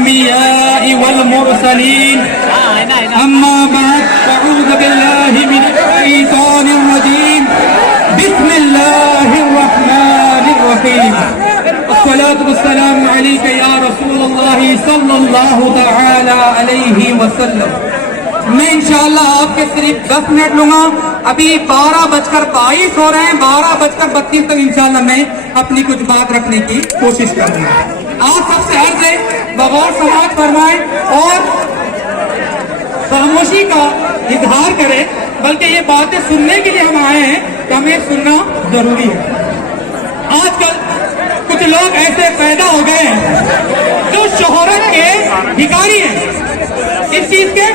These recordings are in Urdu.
الأنبياء والمرسلين أما بعد فأعوذ بالله من الشيطان الرجيم بسم الله الرحمن الرحيم الصلاة والسلام عليك يا رسول الله صلی اللہ تعالی علیہ وسلم. میں انشاءاللہ آپ کے صرف 10 منٹ لوں گا. ابھی 12:22 ہو رہے ہیں. 12:32 تک انشاءاللہ میں اپنی کچھ بات رکھنے کی کوشش کروں گا. آپ سب سے عرض ہے بغور سماعت فرمائیں اور خاموشی کا اظہار کریں. بلکہ یہ باتیں سننے کے لیے ہم آئے ہیں تو ہمیں سننا ضروری ہے. آج کل کچھ لوگ ایسے پیدا ہو گئے ہیں جو شہرت کے بھکاری ہیں. اس چیز کے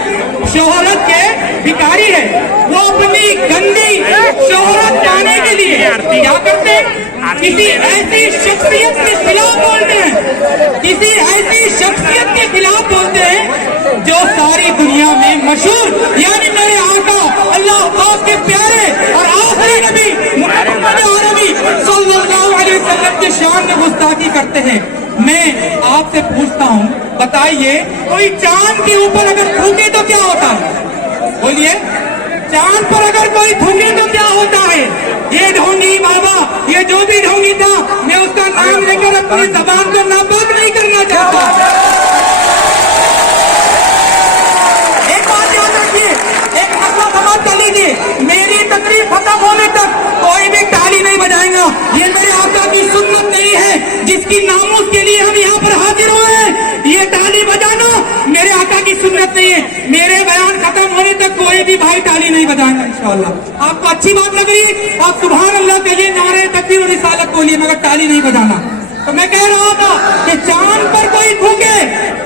شہرت کے بھکاری ہے. وہ اپنی گندی شہرت پانے کے لیے کیا کرتے ہیں؟ کسی ایسی شخصیت کے خلاف بولتے ہیں. کسی ایسی شخصیت کے خلاف بولتے ہیں جو ساری دنیا میں مشہور، یعنی میرے آقا اللہ پاک کے پیارے اور آخری نبی محمد عربی صلی اللہ علیہ وسلم کی شان میں گستاخی کرتے ہیں. میں آپ سے پوچھتا ہوں، بتائیے کوئی چاند کے اوپر اگر تھوکے تو کیا ہوتا ہے؟ بولیے، چاند پر اگر کوئی تھوکے تو کیا ہوتا ہے؟ یہ ڈھونگی بابا، یہ جو بھی ڈھونگی تھا، میں اس کا نام لے کر اپنی زبان کو ناپاک نہیں کرنا چاہتا. ایک بات یاد رکھیے، ایک مسئلہ سمجھ کر لیجیے، میری تقریر ختم ہونے تک کوئی بھی تالی نہیں بجائے گا. یہ میرے آقا کی سنت نہیں ہے جس کی ناموس کے لیے ہم یہاں پر حاضر ہوئے ہیں. یہ تالی بجانا میرے آقا کی سنت نہیں ہے. میرے بیان ختم ہونے تک کوئی بھی بھائی تالی نہیں بجائے گا انشاءاللہ. آپ کو اچھی بات لگ رہی ہے آپ سبحان اللہ کہیے، نعرہ تکبیر و رسالت بولیے، مگر تالی نہیں بجانا. تو میں کہہ رہا تھا کہ چاند پر کوئی تھوکے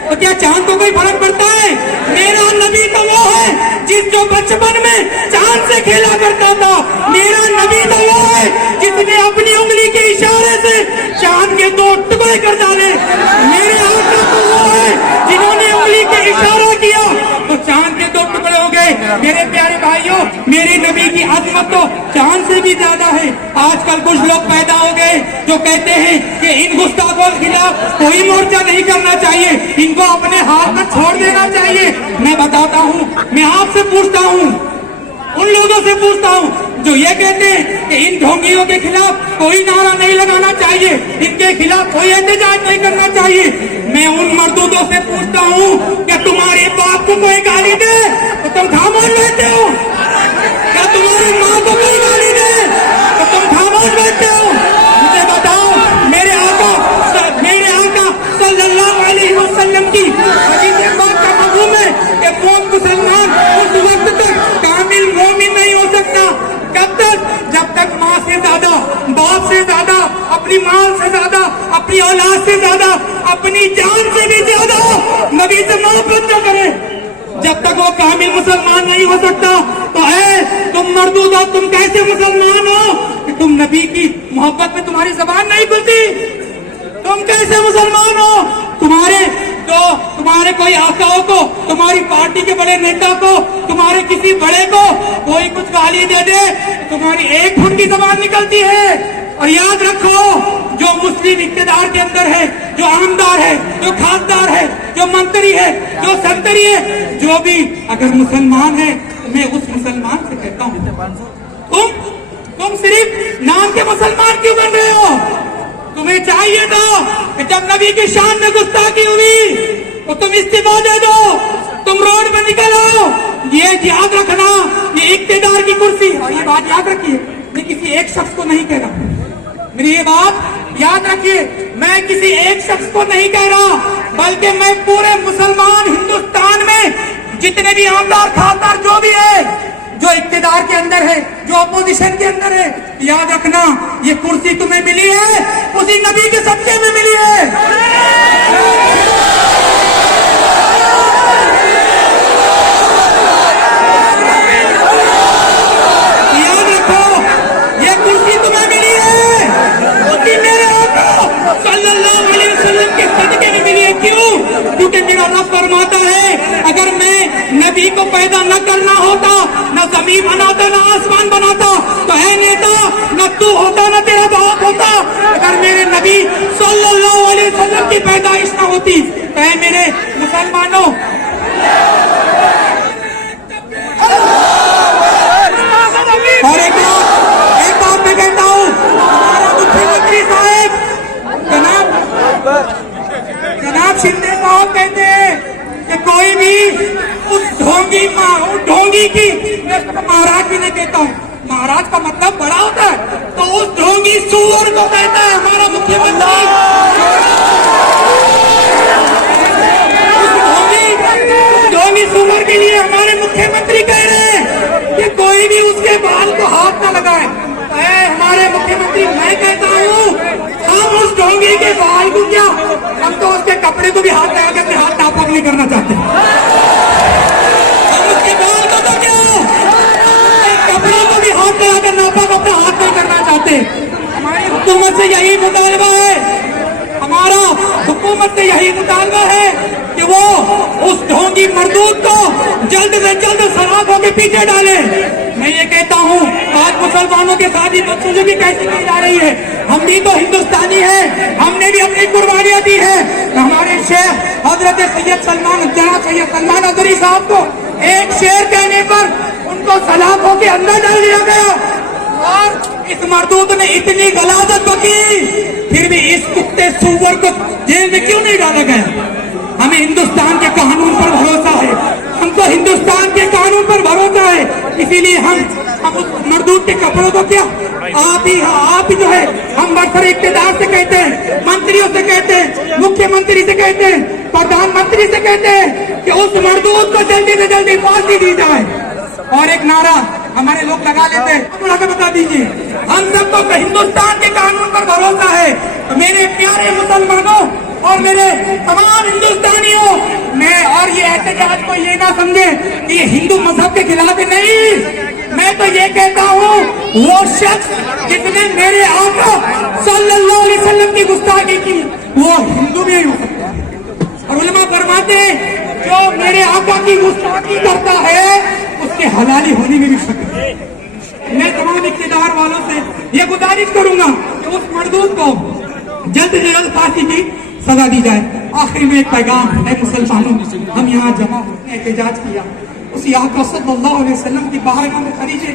تو کیا چاند کو کوئی فرق پڑتا ہے؟ میرا نبی تو وہ ہے جس جو بچپن میں چاند سے کھیلا کرتا تھا. میرا نبی تو وہ ہے جس نے اپنی انگلی کے اشارے سے چاند کے 2 ٹکڑے کر ڈالے. میرے آقا تو وہ ہے جنہوں نے انگلی کے اشارہ کیا تو چاند کے 2 ٹکڑے ہو گئے. میرے پیارے بھائیوں، میرے نبی کی عظمت تو چاند سے بھی زیادہ ہے. آج کل کچھ لوگ پیدا ہو گئے جو کہتے ہیں کہ ان گستاخوں کے خلاف کوئی مورچہ نہیں کرنا چاہیے، ان کو اپنے ہاتھ میں چھوڑ دینا چاہیے. میں بتاتا ہوں، میں آپ سے پوچھتا ہوں، ان لوگوں سے پوچھتا ہوں جو یہ کہتے ہیں کہ ان ڈھونگیوں کے خلاف کوئی نعرہ نہیں لگانا چاہیے، ان کے خلاف کوئی احتجاج نہیں کرنا چاہیے. میں ان مردودوں سے پوچھتا ہوں کہ تمہارے باپ کو کوئی گالی دے تو تم خاموش بیٹھتے ہو؟ کیا تمہاری ماں کو کوئی گالی دے تو تم خاموش بیٹھتے ہو؟ مجھے بتاؤ، میرے آقا صلی اللہ علیہ وسلم کی حدیث پاک کا مفہوم ہے کہ مسلمان اس وقت تک کامل مومن نہیں ہو سکتا. کب تک؟ جب تک ماں سے زیادہ، باپ سے زیادہ، اپنی مال سے زیادہ، اپنی اولاد سے زیادہ، اپنی جان سے بھی زیادہ نبی سے محبت نہ کرے. جب تک وہ کامل مسلمان نہیں ہو سکتا. تو اے تم مردود ہو، تم کیسے مسلمان ہو کہ تم نبی کی محبت میں تمہاری زبان نہیں کھلتی؟ تم کیسے مسلمان ہو؟ تمہارے کوئی آقاؤں کو، تمہاری پارٹی کے بڑے نیتا کو، تمہارے کسی بڑے کو کوئی کچھ گالی دے دے تمہاری ایک فٹ کی زبان نکلتی ہے. اور یاد رکھو، جو مسلم اقتدار کے اندر ہے، جو عامدار ہے، جو خاصدار ہے، جو منتری ہے، جو سنتری ہے، جو بھی اگر مسلمان ہے، میں اس مسلمان سے کہتا ہوں تم صرف نام کے مسلمان کیوں بن رہے ہو؟ تمہیں چاہیے تھا کہ جب نبی کی شان میں گستاخی ہوئی تو تم استعفا دے دو، تم روڈ پہ نکل آؤ. یہ یاد رکھنا، یہ اقتدار کی کرسی، اور یہ بات یاد رکھیے، میں کسی ایک شخص کو نہیں کہہ رہا. میری یہ بات یاد رکھیے، میں کسی ایک شخص کو نہیں کہہ رہا، بلکہ میں پورے مسلمان ہندوستان میں جتنے بھی عامدار خاصدار جو بھی ہے، جو اقتدار کے اندر ہے، جو اپوزیشن کے اندر ہے، یاد رکھنا یہ کرسی تمہیں ملی ہے اسی نبی کے صدقے میں ملی ہے. یاد رکھو، یہ کرسی تمہیں ملی ہے اسی میرے آقا صلی اللہ علیہ وسلم کے صدقے میں ملی ہے. کیوں؟ کیونکہ میرا رب فرماتا ہے اگر میں نبی کو پیدا نہ کرنا ہوتا، نہ زمین بناتا، نہ آسمان بناتا، تو اے نیتا نہ تو ہوتا نہ تیرا باپ ہوتا. اگر میرے نبی صلی اللہ علیہ وسلم کی کی پیدائش نہ ہوتی تو اے میرے مسلمانوں اور ایک بات میں کہتا ہوں، ہمارا مکھیہ منتری صاحب جناب شندے صاحب کہتے ہیں کہ کوئی بھی اس ڈھونگی کی، میں مہاراج بھی نہیں کہتا ہوں، مہاراج کا مطلب بڑا ہوتا ہے، تو اس ڈھونگی سور کو کہتا ہے ہمارا مکھیہ منتری، ڈھونگی سور کے لیے ہمارے مکھیہ منتری کہہ رہے ہیں کہ کوئی بھی اس کے بال کو ہاتھ نہ لگائے۔ اے ہمارے مکھیہ منتری، میں کہتا ہوں ہم اس ڈھونگی کے بال کو کیا، ہم تو اس کے کپڑے کو بھی ہاتھ لگا کے اپنے ہاتھ ناپاک نہیں کرنا چاہتے، ہم اس کے بال کو تو کیا کپڑوں کو بھی ہاتھ لگا کر ناپاک اپنا ہاتھ نہیں کرنا چاہتے۔ ہماری حکومت سے یہی مطالبہ ہے، ہمارا حکومت سے یہی مطالبہ ہے کہ وہ اس ڈھونگی مردود کو جلد سے جلد سلاخوں کے پیچھے ڈالے۔ میں یہ کہتا ہوں آج مسلمانوں کے ساتھ ہی بدسلوکی کیسے کی جا رہی ہے، ہم بھی تو ہندوستانی ہیں، ہم نے بھی اپنی قربانیاں دی ہیں۔ ہمارے شیخ حضرت جناب سید سلمان اظہری صاحب کو ایک شعر کہنے پر ان کو سلاخوں کے اندر ڈال دیا گیا، اور اس مردود نے اتنی غلاظت بکی، پھر بھی اس کتے سور کو جیل میں کیوں نہیں ڈالا گیا؟ ہمیں ہندوستان کے قانون پر بھروسہ ہے، ہم کو ہندوستان کے قانون پر بھروسہ ہے، اسی لیے ہم اس مردود کے کپڑوں کو کیا آپ ہی جو ہے ہم برسر اقتدار سے کہتے ہیں، منتریوں سے کہتے ہیں، مکھیہ منتری سے کہتے ہیں، پردھان منتری سے کہتے ہیں کہ اس مردود کو جلدی سے جلدی پھانسی دی جائے۔ اور ایک نعرہ ہمارے لوگ لگا لیتے ہیں، بڑا کے بتا دیجیے، ہم سب کو ہندوستان کے قانون پر بھروسہ ہے۔ تو میرے پیارے مسلمانوں اور میرے تمام ہندوستانیوں، میں اور یہ احتجاج کو یہ نہ سمجھے کہ یہ ہندو مذہب کے خلاف نہیں، میں تو یہ کہتا ہوں وہ شخص جس نے میرے آقا صلی اللہ علیہ وسلم کی گستاخی کی وہ ہندو بھی نہیں ہو سکتا، اور علماء فرماتے ہیں جو میرے آقا کی گستاخی کرتا ہے اس کے حلالی ہونے میں بھی شک ہے۔ میں تمام اقتدار والوں سے یہ گزارش کروں گا کہ اس مردود کو جلد سے جلد پھانسی کی سزا دی جائے۔ آخر میں ایک پیغام ہے مسلمانوں، ہم یہاں جمع ہوتے احتجاج کیا، اسی آقا صلی اللہ علیہ وسلم کی بارگاہ میں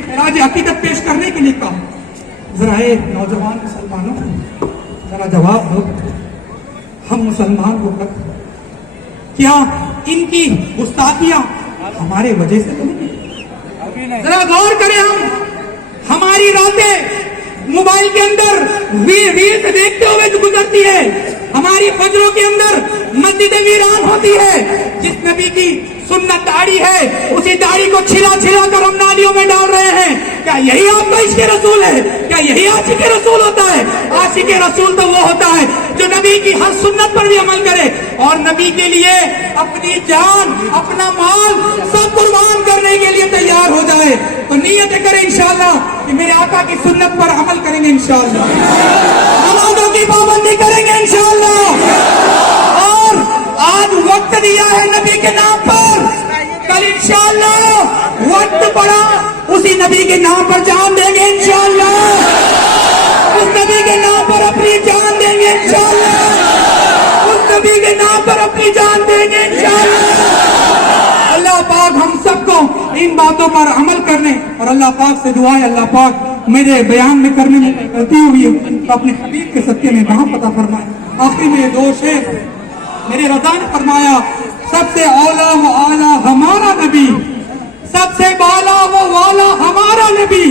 خراج عقیدت پیش کرنے کے لیے کہا۔ ذرا اے نوجوان مسلمانوں ذرا جواب دو، ہم مسلمان ہو کر کیا ان کی گستاخیاں ہمارے وجہ سے تو نہیں؟ ذرا غور کریں، ہماری راتیں موبائل کے اندر ریلز دیکھتے ہوئے گزرتی ہے، ہماری فجروں کے اندر مسجدیں ویران ہوتی ہے، جس نبی کی سنت داڑھی ہے اسی داڑھی کو چھلا کر ہم نالیوں میں ڈال رہے ہیں۔ کیا یہی آپ کا عشق رسول ہے؟ کیا یہی عاشق رسول ہوتا ہے؟ عاشق رسول تو وہ ہوتا ہے جو نبی کی ہر سنت پر بھی عمل کرے اور نبی کے لیے اپنی جان اپنا مال سب قربان کرنے کے لیے تیار ہو جائے۔ تو نیت کریں انشاءاللہ کہ میرے آقا کی سنت پر عمل کریں گے انشاءاللہ، نمازوں کی پابندی کریں گے انشاءاللہ، اور آج وقت دیا ہے نبی کے نام پر، کل انشاءاللہ وقت پڑا اسی نبی کے نام پر جان دیں گے انشاءاللہ، اس نبی کے نام پر اپنی جان دیں گے انشاءاللہ، اس نبی کے نام پر اپنی جان دیں گے انشاءاللہ۔ اللہ پاک ہم سب کو ان باتوں پر عمل کرنے اور اللہ پاک سے دعا ہے اللہ پاک میرے بیان میں کرنے میں غلطی ہوئی ہے تو اپنے حبیب کے صدقے میں معاف عطا فرمائے۔ آخری میں دو شعر میرے رضا نے فرمایا، سب سے اولا و اعلیٰ ہمارا نبی، سب سے بالا و والا ہمارا نبی،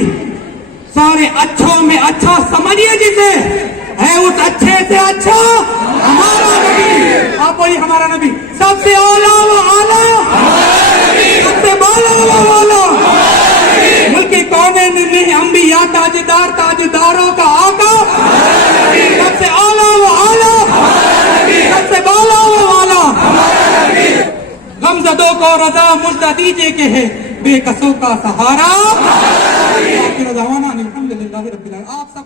سارے اچھوں میں اچھا سمجھیے جسے، ہے اس اچھے سے اچھا ہمارا نبی۔ آپ وہی ہمارا نبی، سب سے اولا و اعلیٰ، سب سے بالا و والا، ملک کونین میں انبیاء تاجدار، تاجداروں کا آقا، سب سے اولا و اعلیٰ، سب سے بالا و والا، غمزدوں کو رضا مجدہ دیجئے کہ ہے بے کسوں کا سہارا۔ الحمدللہ رب العالمین۔ آپ سب